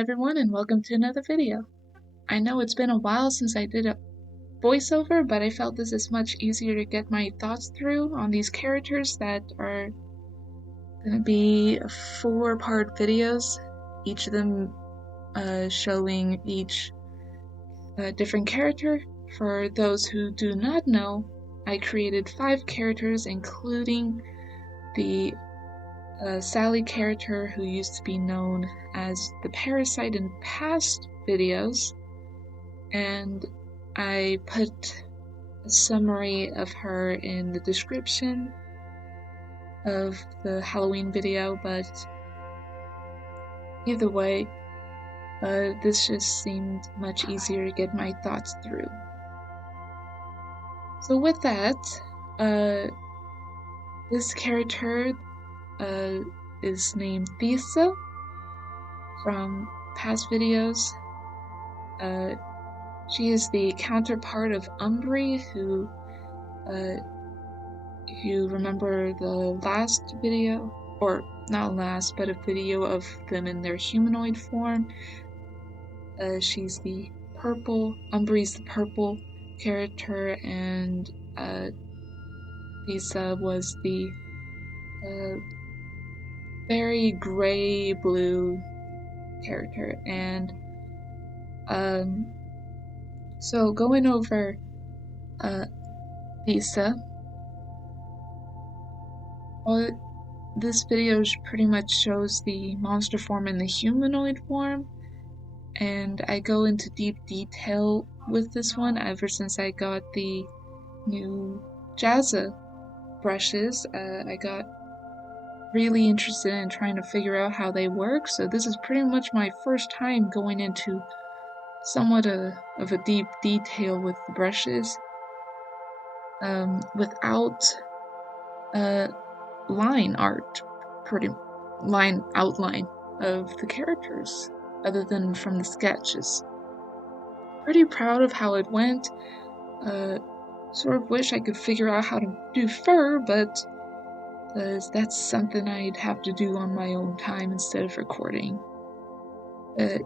everyone, and welcome to another video. I know it's been a while since I did a voiceover, but I felt this is much easier to get my thoughts through on these characters that are going to be 4-part videos, each of them showing each different character. For those who do not know, I created 5 characters, including the Sally character who used to be known as the Parasite in past videos, and I put a summary of her in the description of the Halloween video, but either way, this just seemed much easier to get my thoughts through. So with that, this character is named Thesa from past videos. She is the counterpart of Umbri, who, if you remember the last video, or not last, but a video of them in their humanoid form, she's the purple, Umbri's the purple character, and Lisa was the very gray-blue character, and so going over Thesa, this video pretty much shows the monster form and the humanoid form, and I go into deep detail with this one ever since I got the new Jazza brushes. I got really interested in trying to figure out how they work, so this is pretty much my first time going into somewhat of a deep detail with the brushes, without line outline of the characters, other than from the sketches. Pretty proud of how it went. Sort of wish I could figure out how to do fur, but that's something I'd have to do on my own time instead of recording.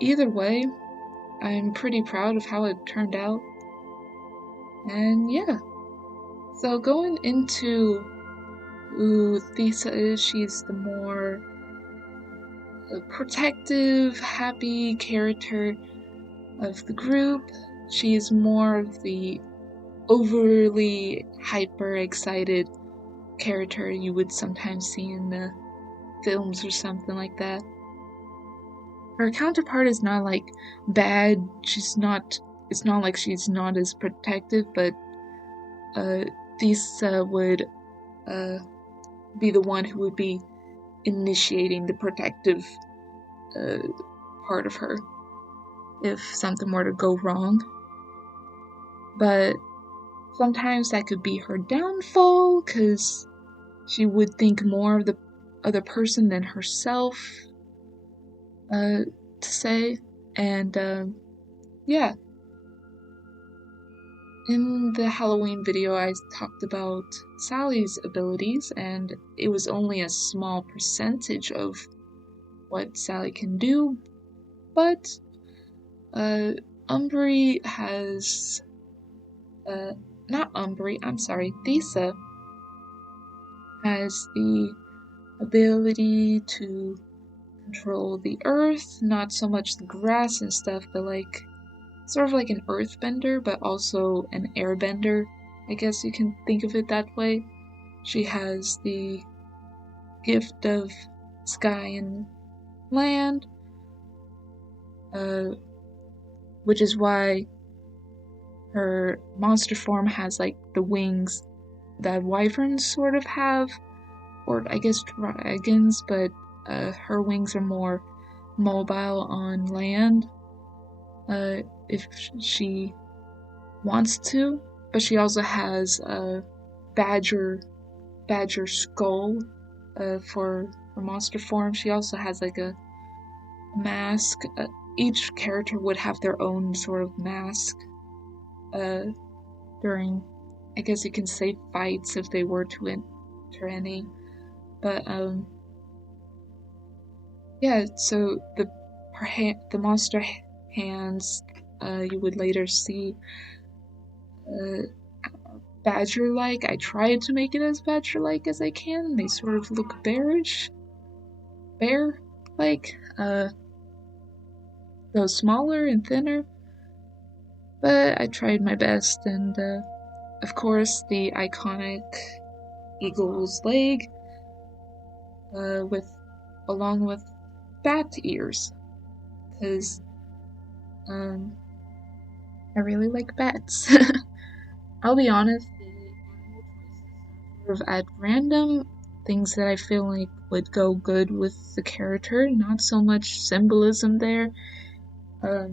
Either way, I'm pretty proud of how it turned out. And yeah. So going into who Thesa is, she's the more protective, happy character of the group. She's more of the overly hyper excited character you would sometimes see in the films or something like that. Her counterpart is not like bad, it's not like she's not as protective, but Thesa would be the one who would be initiating the protective part of her if something were to go wrong. But sometimes that could be her downfall, because she would think more of the other person than herself, to say. And yeah. In the Halloween video, I talked about Sally's abilities, and it was only a small percentage of what Sally can do, but Umbri has, Thesa has the ability to control the earth, not so much the grass and stuff, but like sort of like an earthbender, but also an airbender, I guess you can think of it that way. She has the gift of sky and land, which is why her monster form has like the wings that wyverns sort of have, or I guess dragons, but her wings are more mobile on land, if she wants to. But she also has a badger skull for her monster form. She also has like a mask. Each character would have their own sort of mask during, I guess you can say, fights if they were to enter any. But yeah, so the monster hands. You would later see badger-like. I tried to make it as badger-like as I can. They sort of look bearish, bear-like, though smaller and thinner. But I tried my best, and of course the iconic eagle's leg, along with bat ears, because I really like bats. I'll be honest, the animal choices are sort of at random, things that I feel like would go good with the character, not so much symbolism there. I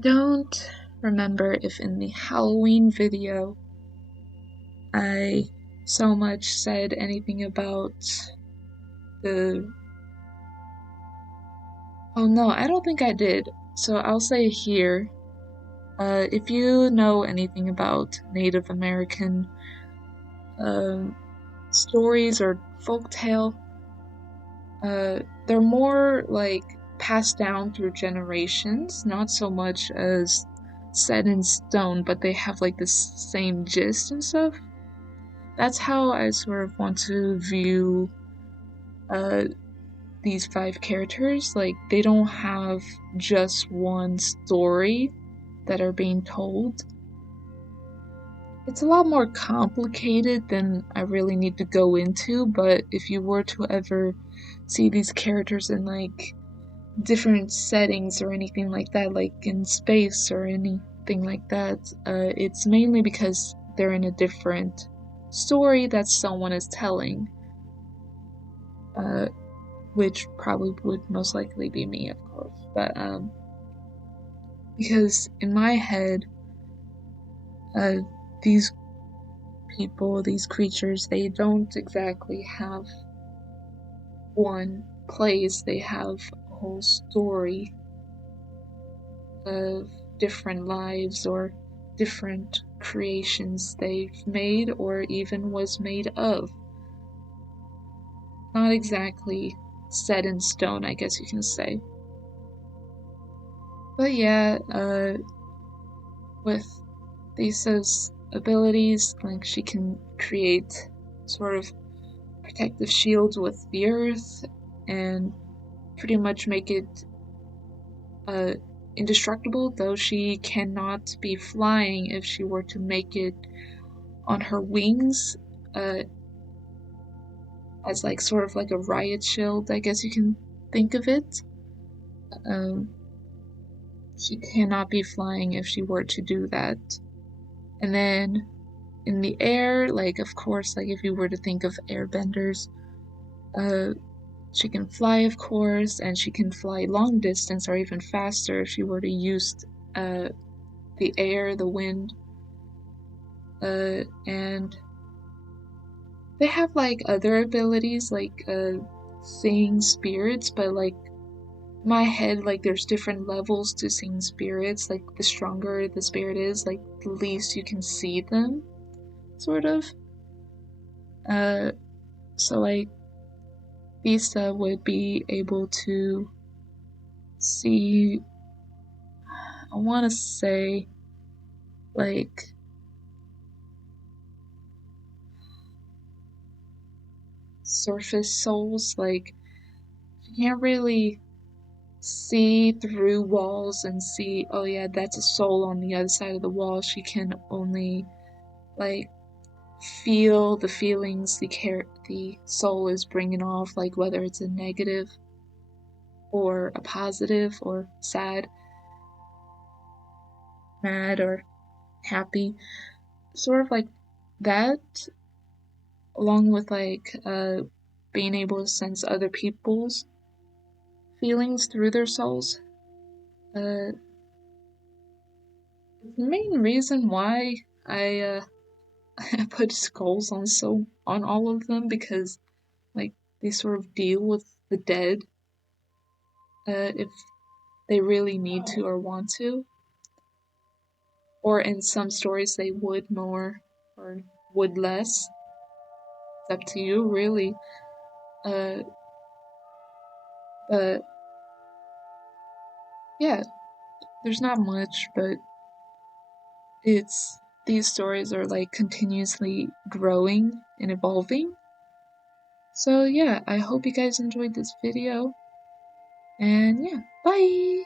don't remember if in the Halloween video I so much said anything about the. Oh no, I don't think I did. So I'll say here, if you know anything about Native American stories or folktale, they're more like passed down through generations, not so much as set in stone, but they have like the same gist and stuff. That's how I sort of want to view uh, these 5 characters. Like, they don't have just one story that are being told. It's a lot more complicated than I really need to go into, but if you were to ever see these characters in like different settings or anything like that, like in space or anything like that, it's mainly because they're in a different story that someone is telling, which probably would most likely be me, of course. But because in my head, these people, these creatures, they don't exactly have one place, they have a whole story of different lives or different creations they've made or even was made of. Not exactly set in stone, I guess you can say. But yeah, with Thesa's abilities, like she can create sort of protective shields with the earth and pretty much make it indestructible, though she cannot be flying if she were to make it on her wings, uh, as like sort of like a riot shield, I guess you can think of it. Um, she cannot be flying if she were to do that. And then in the air, like of course, like if you were to think of airbenders, uh, she can fly, of course, and she can fly long distance or even faster if she were to use uh, the air, the wind, and they have like other abilities like seeing spirits, but like my head, like there's different levels to seeing spirits. Like the stronger the spirit is, like the least you can see them, sort of. Uh, so like Vista would be able to see. I want to say like surface souls. Like you can't really see through walls and see, oh yeah, that's a soul on the other side of the wall. She can only like feel the feelings the soul is bringing off, like whether it's a negative or a positive or sad, mad or happy, sort of like that, along with like being able to sense other people's feelings through their souls. The main reason why I I put skulls on all of them, because like they sort of deal with the dead if they really need to or want to, or in some stories they would more or would less. It's up to you really. Uh, but yeah, there's not much, but these stories are like continuously growing and evolving. So yeah, I hope you guys enjoyed this video. And yeah, bye!